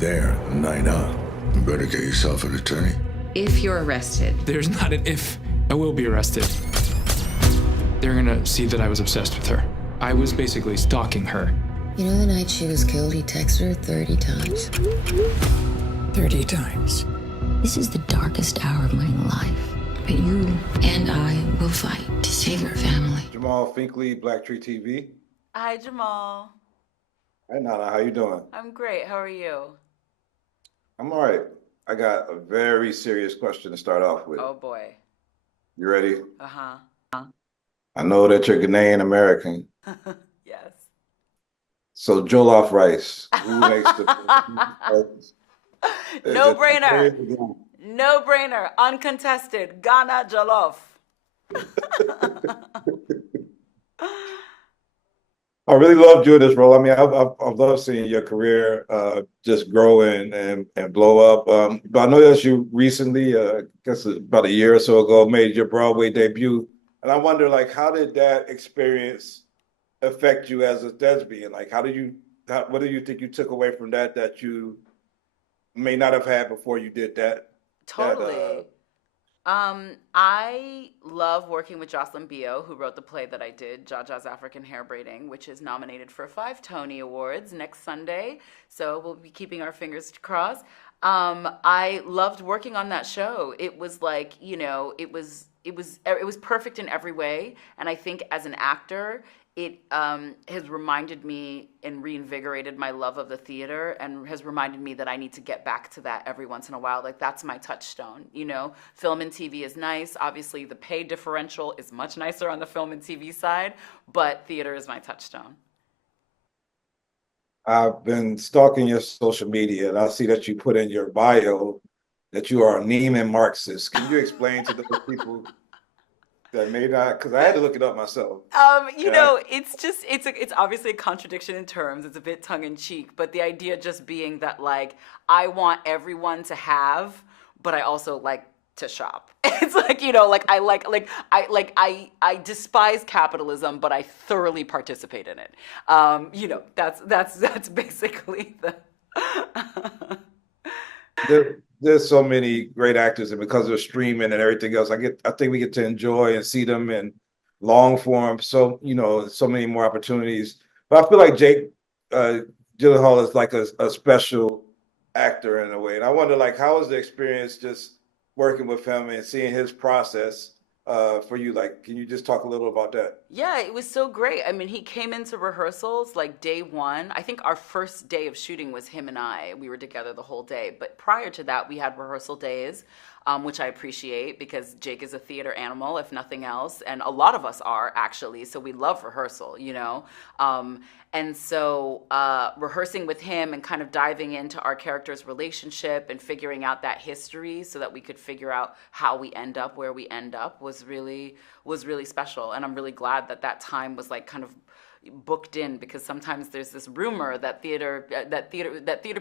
there, night out. You better get yourself an attorney. If you're arrested. There's not an if. I will be arrested. They're gonna see that I was obsessed with her. I was basically stalking her. You know the night she was killed, he texted her 30 times. 30 times. This is the darkest hour of my life. But you and I will fight to save our family. Jamaal Finkley, BlackTree TV. Hi, Jamaal. Hi, Nana. How you doing? I'm great. How are you? I'm all right. I got a very serious question to start off with. Oh, boy. You ready? Uh-huh. I know that you're Ghanaian American. Yes. So Jollof rice. Who makes the No brainer. No brainer. Uncontested. Ghana Joloff. I really love doing this role. I mean, I've loved seeing your career just grow and blow up. But I know that you recently, I guess about a year or so ago, made your Broadway debut. And I wonder, like, how did that experience affect you as a thespian? Like, what do you think you took away from that you may not have had before you did that? Totally. I love working with Jocelyn Bio, who wrote the play that I did, Jaja's African Hair Braiding, which is nominated for 5 Tony Awards next Sunday. So we'll be keeping our fingers crossed. I loved working on that show. It was like, you know, it was perfect in every way. And I think as an actor, it has reminded me and reinvigorated my love of the theater and has reminded me that I need to get back to that every once in a while. Like, that's my touchstone, you know? Film and TV is nice. Obviously, the pay differential is much nicer on the film and TV side, but theater is my touchstone. I've been stalking your social media, and I see that you put in your bio that you are a Neiman Marxist. Can you explain to those people that may not, because I had to look it up myself. You know, it's obviously a contradiction in terms. It's a bit tongue in cheek, but the idea just being that, like, I want everyone to have, but I also like to shop. It's like, you know, like I despise capitalism, but I thoroughly participate in it. You know, that's basically the. There's so many great actors, and because of streaming and everything else, I think we get to enjoy and see them in long form. So, you know, so many more opportunities. But I feel like Jake Gyllenhaal is like a special actor in a way. And I wonder, like, how was the experience just working with him and seeing his process for you? Like, can you just talk a little about that? Yeah, it was so great. I mean, he came into rehearsals like day one. I think our first day of shooting was him and I. We were together the whole day. But prior to that, we had rehearsal days, which I appreciate because Jake is a theater animal, if nothing else. And a lot of us are, actually. So we love rehearsal, you know. And so rehearsing with him and kind of diving into our character's relationship and figuring out that history so that we could figure out how we end up where we end up was really special. And I'm really glad that time was like kind of booked in, because sometimes there's this rumor that theater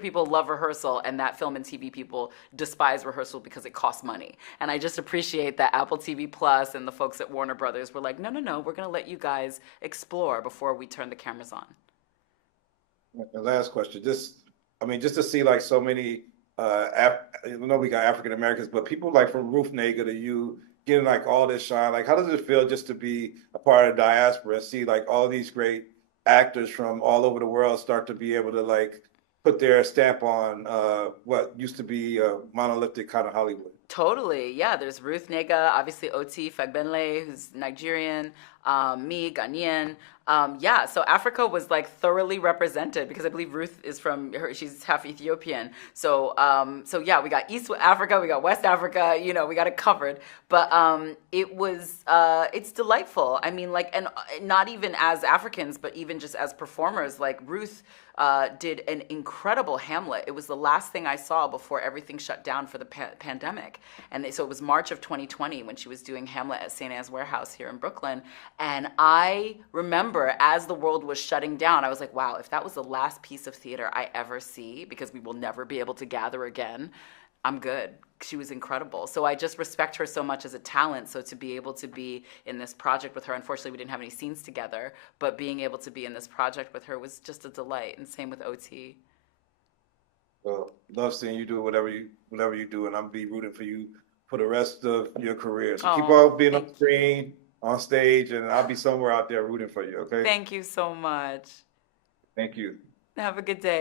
people love rehearsal and that film and TV people despise rehearsal because it costs money. And I just appreciate that Apple TV Plus and the folks at Warner Brothers were like, no, we're going to let you guys explore before we turn the cameras on. The last question, just to see like so many, I know we got African Americans, but people like from Ruth Negga to you getting like all this shine. Like, how does it feel just to be a part of the diaspora and see like all these great actors from all over the world start to be able to like put their stamp on what used to be a monolithic kind of Hollywood? Totally, yeah. There's Ruth Negga, obviously Oti Fagbenle, who's Nigerian, me, Ghanaian. Yeah, so Africa was like thoroughly represented because I believe Ruth is she's half Ethiopian. So yeah, we got East Africa, we got West Africa, you know, we got it covered. But it's delightful. I mean, like, and not even as Africans, but even just as performers, like Ruth did an incredible Hamlet. It was the last thing I saw before everything shut down for the pandemic. And so it was March of 2020 when she was doing Hamlet at St. Anne's Warehouse here in Brooklyn. And I remember as the world was shutting down, I was like, wow, if that was the last piece of theater I ever see, because we will never be able to gather again, I'm good. She was incredible. So I just respect her so much as a talent. So to be able to be in this project with her, unfortunately we didn't have any scenes together, but being able to be in this project with her was just a delight. And same with OT. Well, love seeing you do whatever you do, and I'm be rooting for you for the rest of your career. So keep Oh, on being on thank screen, on stage, and I'll be somewhere out there rooting for you. Okay. Thank you so much. Thank you. Have a good day.